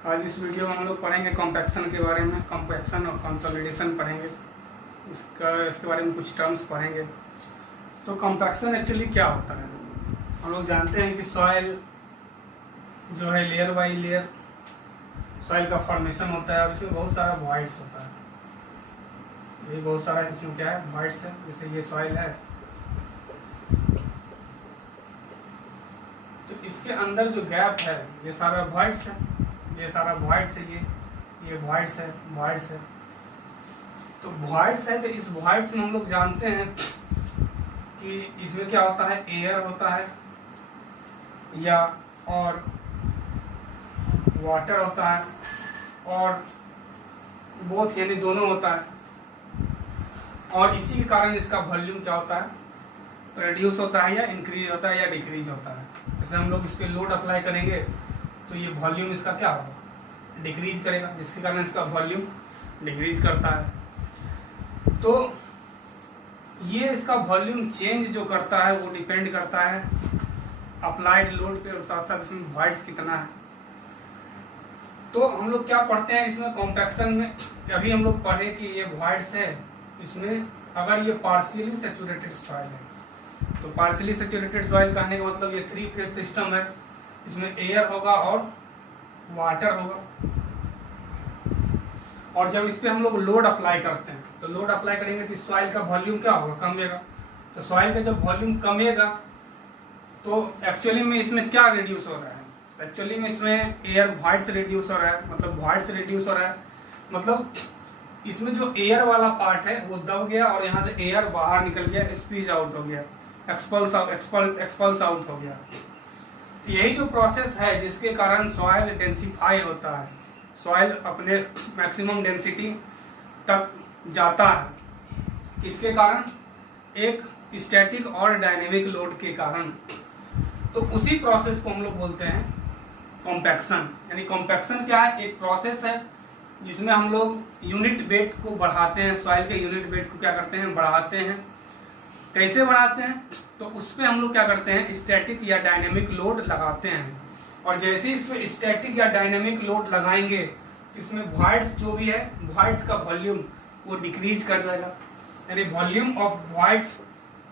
आज इस वीडियो में हम लोग पढ़ेंगे कॉम्पैक्शन के बारे में। कॉम्पैक्शन और कंसोलिडेशन पढ़ेंगे, इसके बारे में कुछ टर्म्स पढ़ेंगे। तो कॉम्पैक्शन एक्चुअली क्या होता है? हम लोग जानते हैं कि सॉइल जो है लेयर बाई लेयर सॉइल का फॉर्मेशन होता है और इसमें बहुत सारा वॉइड्स होता है। ये बहुत सारा इसमें क्या है, वॉइड्स है। जैसे ये सॉइल है तो इसके अंदर जो गैप है ये सारा वॉइड्स है, ये सारा वॉइड्स है, ये वॉइड्स है, वॉइड्स है। तो वॉइड्स है तो इस वॉइड्स में हम लोग जानते हैं कि इसमें क्या होता है, एयर होता है या और वाटर होता है और बोथ यानी दोनों होता है। और इसी के कारण इसका वॉल्यूम क्या होता है, रिड्यूस होता है या इंक्रीज होता है या डिक्रीज होता है। जैसे हम लोग इस पर लोड अप्लाई करेंगे तो ये वॉल्यूम इसका क्या होगा, डिक्रीज करेगा, जिसके कारण इसका वॉल्यूम डिक्रीज करता है। तो ये इसका वॉल्यूम चेंज जो करता है वो डिपेंड करता है अप्लाइड लोड पे और साथ साथ इसमें वॉइड्स कितना है। तो हम लोग क्या पढ़ते हैं इसमें कॉम्पैक्शन में, अभी हम लोग पढ़े कि ये वॉइड्स है, इसमें अगर ये पार्शियली सैचुरेटेड सॉइल है तो पार्शियली सैचुरेटेड सॉइल कहने का मतलब ये 3 फेज सिस्टम है। इसमें एयर होगा और वाटर होगा। और जब इस पे हम लोग लोड अप्लाई करते हैं तो लोड अप्लाई करेंगे तो सॉइल का वॉल्यूम क्या होगा, कमेगा। तो सॉइल का जब वॉल्यूम कमेगा तो एक्चुअली में इसमें क्या रिड्यूस हो रहा है, एक्चुअली में इसमें एयर वॉइड से रिड्यूस हो रहा है, मतलब वॉइड से रिड्यूस हो रहा है। मतलब इसमें जो एयर वाला पार्ट है वो दब गया और यहाँ से एयर बाहर निकल गया, स्पीच आउट हो गया, एक्सपल्स आउट हो गया। तो यही जो प्रोसेस है जिसके कारण सॉइल डेंसिफाई होता है, सॉइल अपने मैक्सिमम डेंसिटी तक जाता है। किसके कारण, एक स्टैटिक और डायनेमिक लोड के कारण। तो उसी प्रोसेस को हम लोग बोलते हैं कॉम्पैक्शन। यानी कॉम्पैक्शन क्या है, एक प्रोसेस है जिसमें हम लोग यूनिट वेट को बढ़ाते हैं, सॉइल के यूनिट वेट को क्या करते हैं, बढ़ाते हैं। कैसे बढ़ाते हैं, तो उस पर हम लोग क्या करते हैं, स्टैटिक या डायनेमिक लोड लगाते हैं। और जैसे ही इस पर स्टैटिक या डायनेमिक लोड लगाएंगे तो इसमें वॉइड्स जो भी है, वॉइड्स का वॉल्यूम वो डिक्रीज कर जाएगा, यानी वॉल्यूम ऑफ वॉइड्स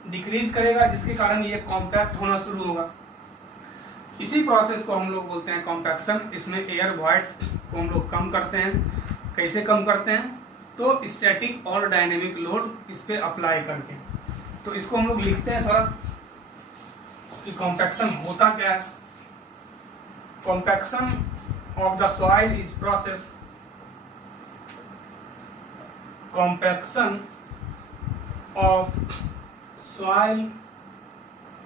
डिक्रीज करेगा, जिसके कारण ये कॉम्पैक्ट होना शुरू होगा। इसी प्रोसेस को हम लोग बोलते हैं कॉम्पैक्शन। इसमें एयर वॉइड्स को हम लोग कम करते हैं। कैसे कम करते हैं, तो स्टैटिक और डायनेमिक लोड इस पे अप्लाई करके। तो इसको हम लोग लिखते हैं थोड़ा कि कॉम्पैक्शन होता क्या है। Compaction of the soil is process, compaction of soil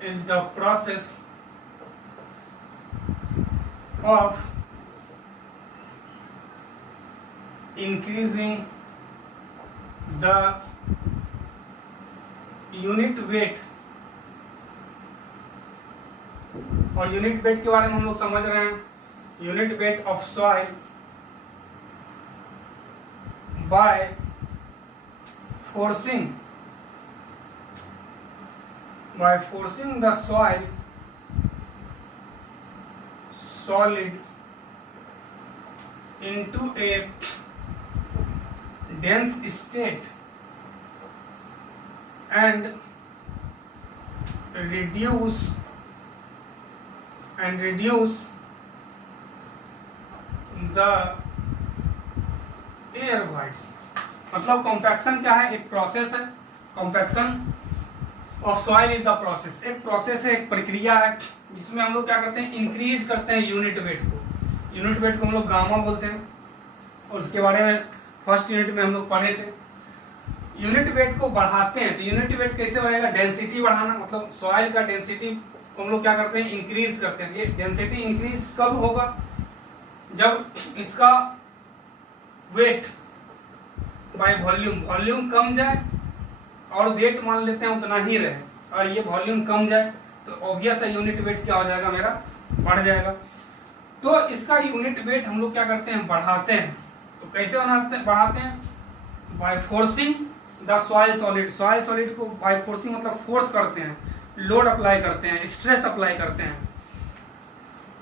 is the process of increasing the unit weight। और यूनिट वेट के बारे में हम लोग समझ रहे हैं, unit weight of soil by forcing the soil solid into a dense state and reduce the air voids। मतलब कॉम्पैक्शन क्या है, एक प्रोसेस है। Compaction of soil is the process, एक प्रोसेस है, एक प्रक्रिया है जिसमें हम लोग क्या करते हैं, इंक्रीज करते हैं यूनिट वेट को। यूनिट वेट को हम लोग गामा बोलते हैं और उसके बारे में फर्स्ट यूनिट में हम लोग पढ़े थे। यूनिट वेट को बढ़ाते हैं तो यूनिट वेट कैसे बढ़ेगा, डेंसिटी बढ़ाना, मतलब सॉइल का डेंसिटी को हम लोग क्या करते हैं, इंक्रीज करते हैं। ये डेंसिटी इंक्रीज कब होगा, जब इसका वेट बाय वॉल्यूम कम जाए और वेट मान लेते हैं उतना ही रहे और ये वॉल्यूम कम जाए तो ऑब्वियस है यूनिट वेट क्या हो जाएगा, मेरा बढ़ जाएगा। तो इसका यूनिट वेट हम लोग क्या करते हैं, बढ़ाते हैं। तो कैसे बढ़ाते हैं, by forcing the soil solid को बाय फोर्सिंग मतलब फोर्स करते हैं, लोड अप्लाई करते हैं, स्ट्रेस अप्लाई करते हैं।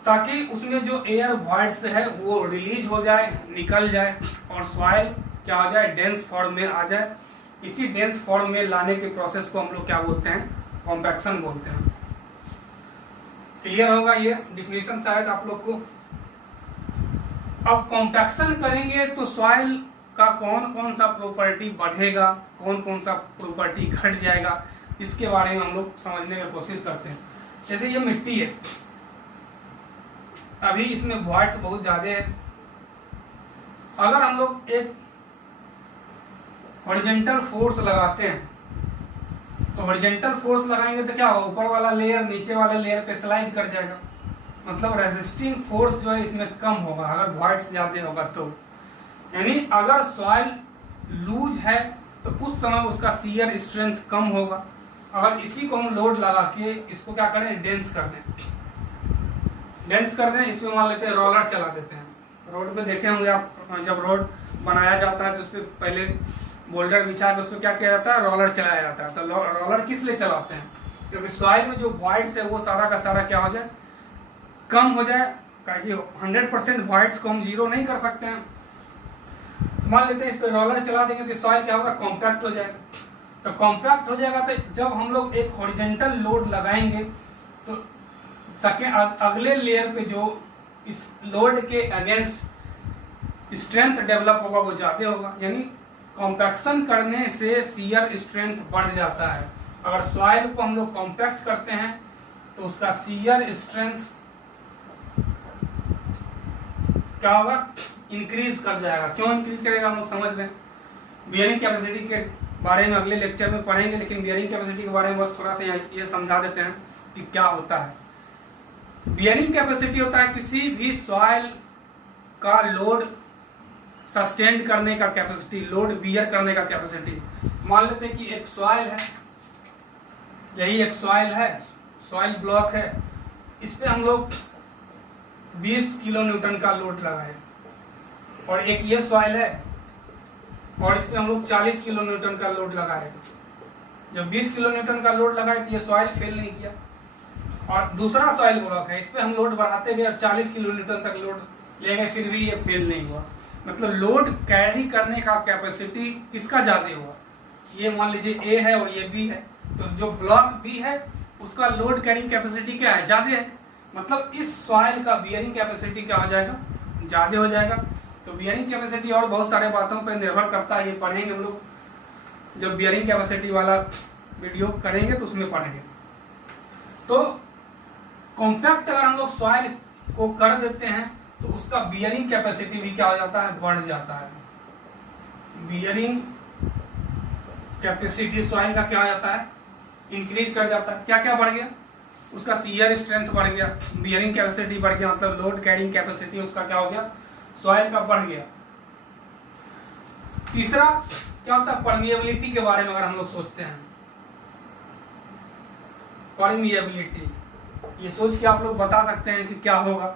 ताकि उसमें जो एयर वॉइड्स है वो रिलीज हो जाए, निकल जाए और सॉइल क्या हो जाए, डेंस फॉर्म में आ जाए। इसी डेंस फॉर्म में लाने के प्रोसेस को हम लोग क्या बोलते हैं, कॉम्पैक्शन बोलते हैं। क्लियर होगा ये डिफिनेशन शायद आप लोग को। अब कॉम्पैक्शन करेंगे तो सॉइल का कौन कौन सा प्रॉपर्टी बढ़ेगा, कौन कौन सा प्रॉपर्टी घट जाएगा, इसके बारे में हम लोग समझने की कोशिश करते हैं। जैसे ये मिट्टी है, अभी इसमें वॉइड्स बहुत ज्यादा है। अगर हम लोग एक हॉरिजॉन्टल फोर्स लगाते हैं तो हॉरिजॉन्टल फोर्स लगाएंगे तो क्या होगा, ऊपर वाला लेयर नीचे वाले लेयर पे स्लाइड कर जाएगा। मतलब रेजिस्टिंग फोर्स जो है इसमें कम होगा अगर वॉइड्स ज्यादा होगा तो। यानी अगर सॉइल लूज है तो उस समय उसका शियर स्ट्रेंथ कम होगा। अगर इसी को हम लोड लगा के इसको क्या करें, डेंस कर दें, इसमें मान लेते हैं रोलर चला देते हैं। रोड पे देखे होंगे आप, जब रोड बनाया जाता है तो उस पर पहले बोल्डर बिछा के उसको क्या किया जाता है, रोलर चलाया जाता है। तो रोलर किस लिए चलाते हैं, क्योंकि सॉइल में जो वॉइड्स है वो सारा का सारा क्या हो जाए, कम हो जाए। क्योंकि 100% वॉइड्स को हम जीरो नहीं कर सकते हैं। मान लेते हैं इस पर रोलर चला देंगे तो सॉइल क्या होगा, कॉम्पैक्ट हो जाएगा। तो कॉम्पैक्ट हो जाएगा तो जब हम लोग एक हॉरिजॉन्टल लोड लगाएंगे तो अगले लेयर पे जो इस लोड के अगेंस्ट स्ट्रेंथ डेवलप होगा वो ज्यादा होगा। यानी कॉम्पैक्शन करने से शियर स्ट्रेंथ बढ़ जाता है। अगर सॉइल को हम लोग कॉम्पैक्ट करते हैं तो उसका शियर स्ट्रेंथ क्या होगा, इंक्रीज कर जाएगा। क्यों इंक्रीज करेगा हम लोग समझ रहे हैं। बियरिंग कैपेसिटी के बारे में अगले लेक्चर में पढ़ेंगे, लेकिन बियरिंग कैपेसिटी के बारे में बस थोड़ा सा ये समझा देते हैं कि क्या होता है। बियरिंग कैपेसिटी होता है किसी भी सॉइल का लोड सस्टेन करने का कैपेसिटी, लोड बियर करने का कैपेसिटी। मान लेते हैं कि एक सॉइल है, यही एक सॉइल है, सॉइल ब्लॉक है, इस पे हम लोग 20 किलो न्यूटन का लोड लगाए। और एक ये सॉइल है और इस पे हम लोग 40 किलो न्यूटन का लोड लगाए। जब 20 किलो न्यूटन का लोड लगाए तो ये सॉइल फेल नहीं किया। और दूसरा सॉइल ब्लॉक है, इस पे हम लोड बढ़ाते गए और 40 किलो न्यूटन तक लोड ले गए, फिर भी ये फेल नहीं हुआ। मतलब लोड कैरी करने का कैपेसिटी किसका ज्यादा हुआ, ये मान लीजिए ए है और ये बी है, तो जो ब्लॉक बी है उसका लोड कैरिंग कैपेसिटी क्या है, ज्यादा है। मतलब इस सॉइल का बियरिंग कैपेसिटी क्या हो जाएगा, ज्यादा हो जाएगा। तो बियरिंग कैपेसिटी और बहुत सारे बातों पर निर्भर करता है, ये पढ़ेंगे हम लोग जब बियरिंग कैपेसिटी वाला वीडियो करेंगे तो उसमें पढ़ेंगे। तो कॉम्पैक्ट अगर हम लोग सॉइल को कर देते हैं तो उसका बियरिंग कैपेसिटी भी क्या हो जाता है, बढ़ जाता है। बियरिंग कैपेसिटी सॉइल का क्या हो जाता है, इंक्रीज कर जाता है। क्या क्या बढ़ गया, उसका शियर स्ट्रेंथ बढ़ गया, बियरिंग कैपेसिटी बढ़ गया, मतलब लोड कैरिंग कैपेसिटी उसका क्या हो गया, सॉइल का बढ़ गया। तीसरा क्या होता है, परमिएबिलिटी के बारे में अगर हम लोग सोचते हैं, परमिएबिलिटी, ये सोच के आप लोग बता सकते हैं कि क्या होगा।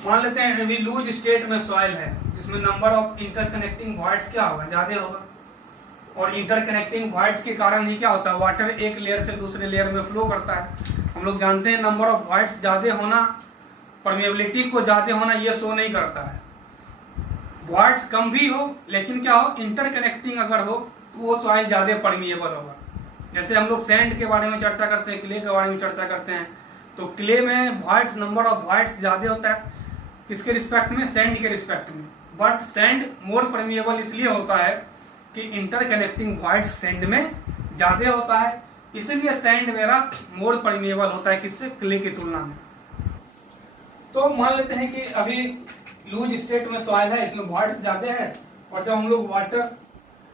मान लेते हैं अभी लूज स्टेट में सॉइल है जिसमें नंबर ऑफ इंटरकनेक्टिंग वॉइड्स क्या होगा, ज्यादा होगा। और इंटरकनेक्टिंग वॉइड्स के कारण ही क्या होता है, वाटर एक लेयर से दूसरे लेयर में फ्लो करता है। हम लोग जानते हैं नंबर ऑफ वॉइड्स ज्यादा होना, परमिएबिलिटी को ज्यादा होना ये शो नहीं करता है। वॉइड्स कम भी हो लेकिन क्या हो, इंटरकनेक्टिंग अगर हो तो वो सॉइल ज्यादा परमिएबल होगा। जैसे हम लोग सैंड के बारे में चर्चा करते हैं, क्ले के बारे में चर्चा करते हैं, तो क्ले में वॉइड्स, नंबर ऑफ वॉइड्स ज्यादा होता है किसके रिस्पेक्ट में, सैंड के रिस्पेक्ट में। बट सैंड मोर परमिएबल इसलिए होता है कि इंटरकनेक्टिंग वॉइड्स सैंड में ज्यादा होता है, इसलिए सैंड मेरा मोर परमिएबल होता है किससे, क्ले की तुलना में। तो मान लेते हैं कि अभी लूज स्टेट में सॉइल है, इसमें वॉइड्स ज्यादा है, और जब हम लोग वाटर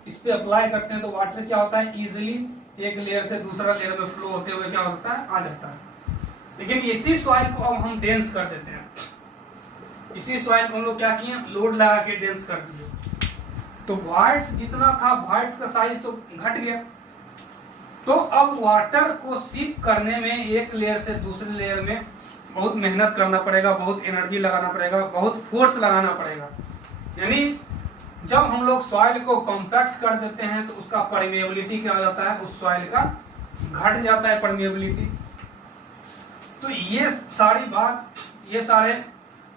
इस पे अप्लाई करते हैं तो वाटर क्या होता है, इजिली एक लेयर से दूसरा लेयर में फ्लो होते हुए क्या होता है, आ जाता है। लेकिन इसी सॉइल को अब हम डेंस कर देते हैं, इसी सॉइल को हम लोग क्या किए, लोड लगा के डेंस कर दिए, तो वॉइड्स जितना था, वॉइड्स का साइज तो घट गया। तो अब वाटर को शिप करने में एक लेयर से दूसरे लेयर में बहुत मेहनत करना पड़ेगा, बहुत एनर्जी लगाना पड़ेगा, बहुत फोर्स लगाना पड़ेगा। यानी जब हम लोग सॉइल को कॉम्पैक्ट कर देते हैं तो उसका परमिएबिलिटी क्या हो जाता है, उस सॉइल का घट जाता है परमिएबिलिटी। तो ये सारी बात, ये सारे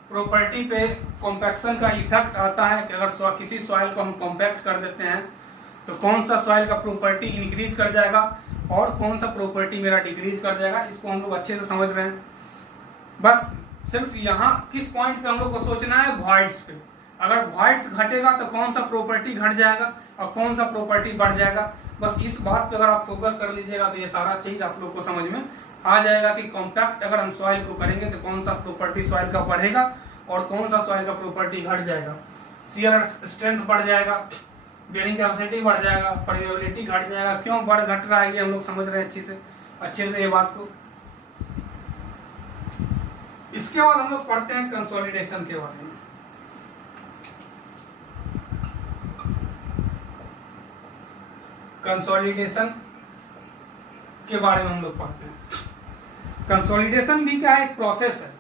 प्रॉपर्टी पे कॉम्पैक्शन का इफेक्ट आता है कि अगर किसी सॉइल को हम कॉम्पैक्ट कर देते हैं तो कौन सा सॉइल का प्रॉपर्टी इंक्रीज कर जाएगा और कौन सा प्रॉपर्टी मेरा डिक्रीज कर जाएगा। इसको हम लोग अच्छे से समझ रहे हैं। बस सिर्फ यहाँ किस पॉइंट पे हम लोग को सोचना है, वॉइड्स पे। अगर वॉइड्स घटेगा तो कौन सा प्रॉपर्टी घट जाएगा और कौन सा प्रॉपर्टी बढ़ जाएगा। बस इस बात पे अगर आप फोकस कर लीजिएगा तो ये सारा चीज आप लोग को समझ में आ जाएगा कि कॉम्पैक्ट अगर हम सॉइल को करेंगे तो कौन सा प्रॉपर्टी सॉइल का बढ़ेगा और कौन सा सॉइल का प्रॉपर्टी घट जाएगा। शियर स्ट्रेंथ बढ़ जाएगा, बेयरिंग कैपेसिटी बढ़ जाएगा, परमेबिलिटी घट जाएगा। क्यों बढ़ घट रहा है ये हम लोग समझ रहे हैं अच्छे से ये बात को। इसके बाद हम लोग पढ़ते हैं कंसोलिडेशन के बारे में। कंसोलिडेशन के बारे में हम लोग पढ़ते हैं। कंसोलिडेशन भी क्या है, एक प्रोसेस है।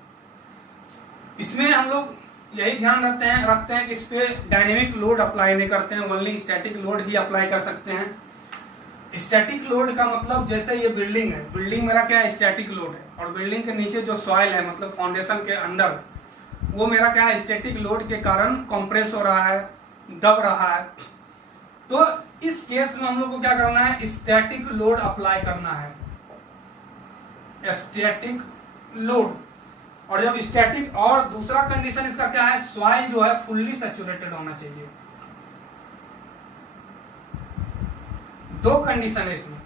इसमें हम लोग यही ध्यान रखते हैं कि इस पे डायनेमिक लोड अप्लाई नहीं करते हैं, ओनली स्टैटिक लोड ही अप्लाई कर सकते हैं। स्टैटिक लोड का मतलब जैसे ये बिल्डिंग है, बिल्डिंग मेरा क्या है, स्टैटिक लोड है, और बिल्डिंग के नीचे जो सॉइल है मतलब फाउंडेशन के अंदर, वो मेरा क्या है, स्टैटिक लोड के कारण कंप्रेस हो रहा है, दब रहा है। तो इस केस में हम लोग को क्या करना है, स्टैटिक लोड अप्लाई करना है, स्टैटिक लोड। और जब स्टैटिक, और दूसरा कंडीशन इसका क्या है, सॉइल जो है फुल्ली सैचुरेटेड होना चाहिए। दो कंडीशन है इसमें।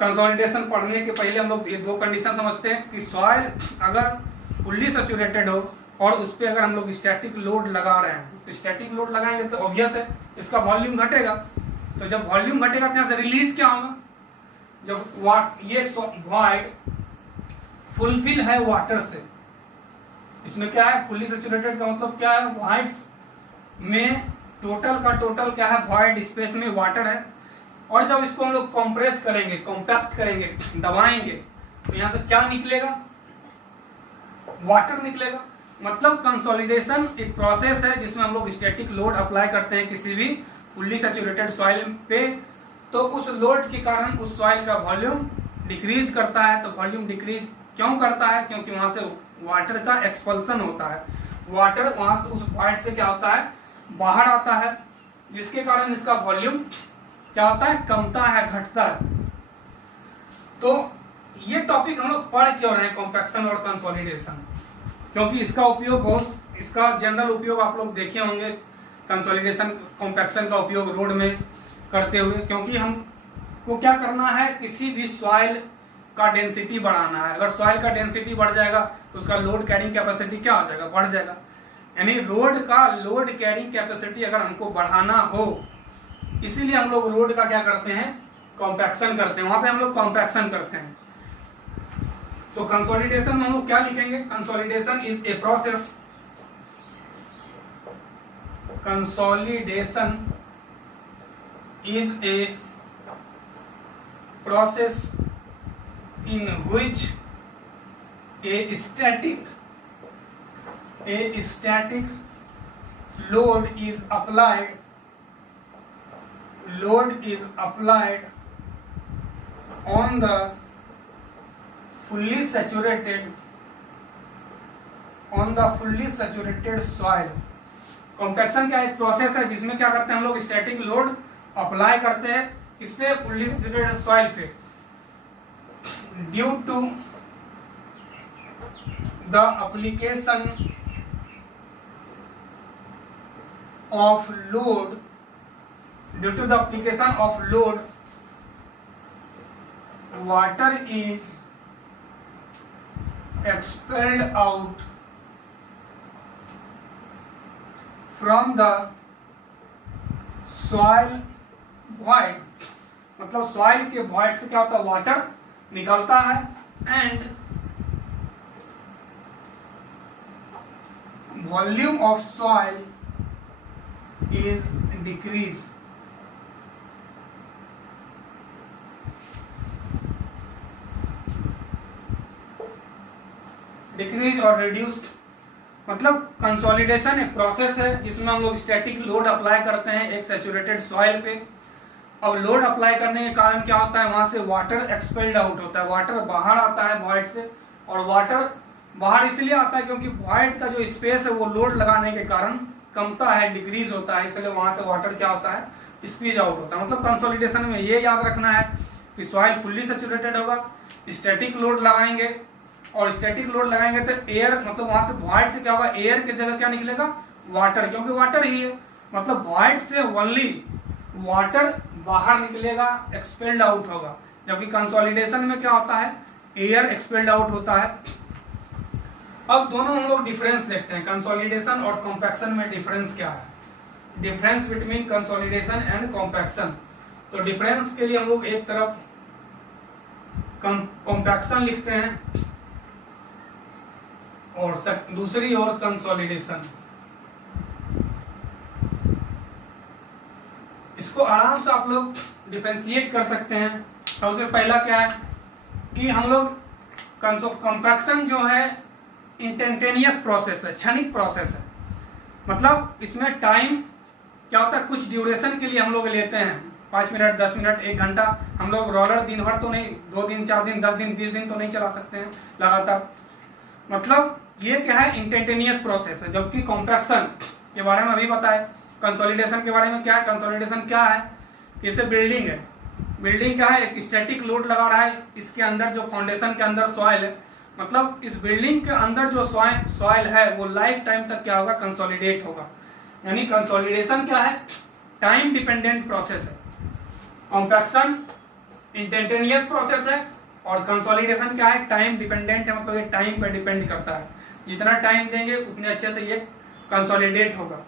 कंसोलिडेशन पढ़ने के पहले हम लोग ये दो कंडीशन समझते हैं कि सॉइल अगर फुल्ली सैचुरेटेड हो और उस पर अगर हम लोग स्टैटिक लोड लगा रहे हैं, तो स्टैटिक लोड लगाएंगे तो ऑब्वियस है इसका वॉल्यूम घटेगा। तो जब वॉल्यूम घटेगा तो यहाँ से रिलीज क्या होगा, जब ये वॉइड फुलफिल है वाटर से, इसमें क्या है, फुल्ली सैचुरेटेड का मतलब क्या है, वॉइड्स में टोटल का टोटल क्या है, वॉइड स्पेस में वाटर है। और जब इसको हम लोग कंप्रेस करेंगे, कॉम्पैक्ट करेंगे, दबाएंगे, तो यहाँ से क्या निकलेगा, वाटर निकलेगा। मतलब कंसोलिडेशन एक प्रोसेस है जिसमें हम लोग स्टैटिक लोड अप्लाई करते हैं किसी भी फुल्ली सैचुरेटेड सॉइल पे, तो उस लोड के कारण उस सॉइल का वॉल्यूम डिक्रीज करता है। तो वॉल्यूम डिक्रीज क्यों करता है, क्योंकि वहां से वाटर का एक्सपल्सन होता है, वाटर वहां से उस वॉइड से क्या होता है, बाहर आता है, जिसके कारण इसका वॉल्यूम क्या होता है, कमता है, घटता है। तो ये टॉपिक हम लोग पढ़ क्यों रहे हैं, कॉम्पैक्शन और कंसोलिडेशन, क्योंकि इसका उपयोग बहुत, इसका जनरल उपयोग आप लोग देखे होंगे, कंसोलिडेशन कॉम्पैक्शन का उपयोग रोड में करते हुए। क्योंकि हमको क्या करना है, किसी भी सॉइल का डेंसिटी बढ़ाना है। अगर सॉइल का डेंसिटी बढ़ जाएगा तो उसका लोड कैरिंग कैपेसिटी क्या हो जाएगा, बढ़ जाएगा। यानी रोड का लोड कैरिंग कैपेसिटी अगर हमको बढ़ाना हो, इसीलिए हम लोग रोड का क्या करते हैं, कॉम्पैक्शन करते हैं, वहां पे हम लोग कॉम्पैक्शन करते हैं। तो कंसोलिडेशन में हम लोग क्या लिखेंगे, consolidation is a process, consolidation is a process in which a static load is applied on the fully saturated soil। Compaction क्या एक प्रोसेस है जिसमें क्या करते हैं हम लोग, स्टैटिक लोड अप्लाई करते हैं किस पे, फुल्ली सैचुरेटेड सॉइल पे। Due to the application of load, water is expelled out from the soil void। मतलब सॉइल के void से क्या होता है, वाटर निकलता है, and volume of soil is decrease. Decrease और रिड्यूस, मतलब कंसोलिडेशन एक प्रोसेस है जिसमें हम लोग स्टैटिक लोड अप्लाई करते हैं एक सैचुरेटेड सॉइल पे। अब लोड अप्लाई करने के कारण क्या होता है, वहां से वाटर एक्सपेल्ड आउट होता है, वाटर बाहर आता है वॉइड से, और वाटर बाहर इसलिए आता है क्योंकि वॉइड का जो स्पेस है वो लोड लगाने के कारण कमता है, डिक्रीज होता है, इसलिए वहां से वाटर क्या होता है, स्क्वीज आउट होता है। मतलब कंसोलिडेशन में ये याद रखना है कि सॉइल फुल्ली सैचुरेटेड होगा, स्टैटिक लोड लगाएंगे, और स्टैटिक लोड लगाएंगे तो एयर मतलब वहां से वॉइड से क्या होगा, एयर की जगह क्या निकलेगा, वाटर, क्योंकि वाटर ही है, मतलब वॉइड से ओनली वाटर बाहर निकलेगा, एक्सपेल्ड आउट होगा, जबकि कंसोलिडेशन में क्या होता है, एयर एक्सपेल्ड आउट होता है। अब दोनों हम लोग डिफरेंस देखते हैं, कंसोलिडेशन और कॉम्पैक्शन में डिफरेंस क्या है, difference between consolidation and compaction. तो डिफरेंस के लिए हम लोग एक तरफ कॉम्पैक्शन लिखते हैं और दूसरी ओर कंसोलिडेशन। इसको आराम से आप लोग डिफरेंशिएट कर सकते हैं। सबसे पहला क्या है कि हम लोग कॉम्पैक्शन जो है इंस्टेंटेनियस प्रोसेस है, क्षणिक प्रोसेस है, मतलब इसमें टाइम क्या होता है, कुछ ड्यूरेशन के लिए हम लोग लेते हैं, 5 मिनट 10 मिनट 1 घंटा। हम लोग रोलर दिन भर तो नहीं, 2 दिन 4 दिन 10 दिन 20 दिन तो नहीं चला सकते हैं लगातार, मतलब ये क्या है, इंस्टेंटेनियस प्रोसेस है। जबकि कॉम्पैक्शन के बारे में अभी बताए, कंसोलिडेशन के बारे में क्या है, कंसोलिडेशन क्या है, जैसे बिल्डिंग है, बिल्डिंग क्या है, एक स्टैटिक लोड लगा रहा है, इसके अंदर जो फाउंडेशन के अंदर सॉइल है, मतलब इस बिल्डिंग के अंदर जो सॉइल है वो लाइफ टाइम तक क्या होगा, कंसोलिडेट होगा। यानी कंसोलिडेशन क्या है, टाइम डिपेंडेंट प्रोसेस है, कॉम्पैक्शन इंस्टेंटेनियस प्रोसेस है, और कंसोलिडेशन क्या है, टाइम डिपेंडेंट है, मतलब ये टाइम पे डिपेंड करता है, जितना टाइम देंगे उतने अच्छे से ये कंसोलिडेट होगा।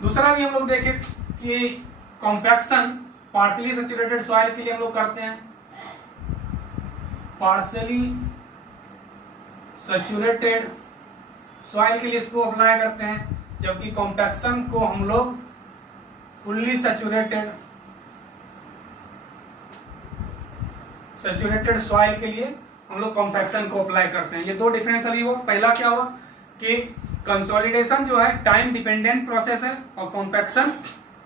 दूसरा भी हम लोग देखें कि कॉम्पैक्शन पार्शियली सैचुरेटेड सॉइल के लिए हम लोग करते हैं, पार्शियली सैचुरेटेड सॉइल के लिए इसको अप्लाई करते हैं, जबकि कॉम्पैक्शन को हम लोग फुल्ली सैचुरेटेड सॉइल के लिए हम लोग कॉम्पैक्शन को अप्लाई करते हैं। ये दो डिफरेंस अभी हुआ। पहला क्या हुआ कि कंसोलिडेशन जो है टाइम डिपेंडेंट प्रोसेस है और कॉम्पैक्शन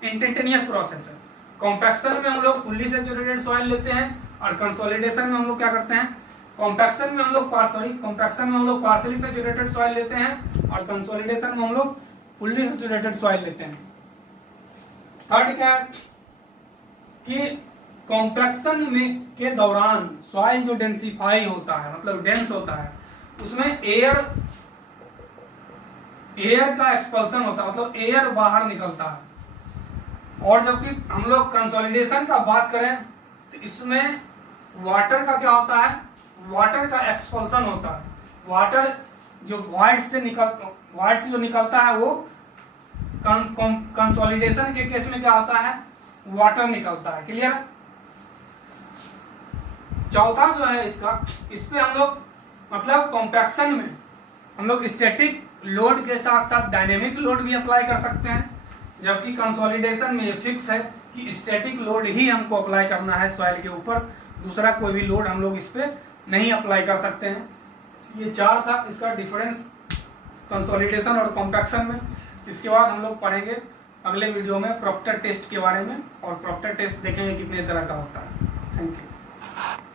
इंस्टेंटेनियस प्रोसेस है। कॉम्पैक्शन में हम लोग फुल्ली सैचुरेटेड सॉइल लेते हैं और कंसोलिडेशन में हम लोग क्या करते हैं, कॉम्पैक्शन में हम लोग पार्शियली सैचुरेटेड सॉइल लेते हैं और कंसोलिडेशन में हम लोग फुल्ली सैचुरेटेड सॉइल लेते हैं। थर्ड क्या है कि कॉम्पैक्शन में के दौरान सॉइल जो डेंसिफाई होता है, मतलब डेंस होता है, उसमें एयर का एक्सपल्सन होता है, मतलब एयर बाहर निकलता है। और जबकि हम लोग कंसोलिडेशन का बात करें तो इसमें वाटर का क्या होता है, वाटर का एक्सपल्सन होता है। वाटर जो वॉइड से जो निकलता है वो कंसोलिडेशन के केस में क्या होता है, वाटर निकलता है। क्लियर। चौथा जो है इसका, इस पे हम लोग मतलब कॉम्पैक्शन में हम लोग स्टैटिक लोड के साथ साथ डायनेमिक लोड भी अप्लाई कर सकते हैं, जबकि कंसोलिडेशन में ये फिक्स है कि स्टैटिक लोड ही हमको अप्लाई करना है सॉइल के ऊपर, दूसरा कोई भी लोड हम लोग इस पे नहीं अप्लाई कर सकते हैं। ये 4 था इसका डिफरेंस कंसोलिडेशन और कॉम्पैक्शन में। इसके बाद हम लोग पढ़ेंगे अगले वीडियो में प्रॉक्टर टेस्ट के बारे में, और प्रॉक्टर टेस्ट देखेंगे कितने तरह का होता है। Thank you.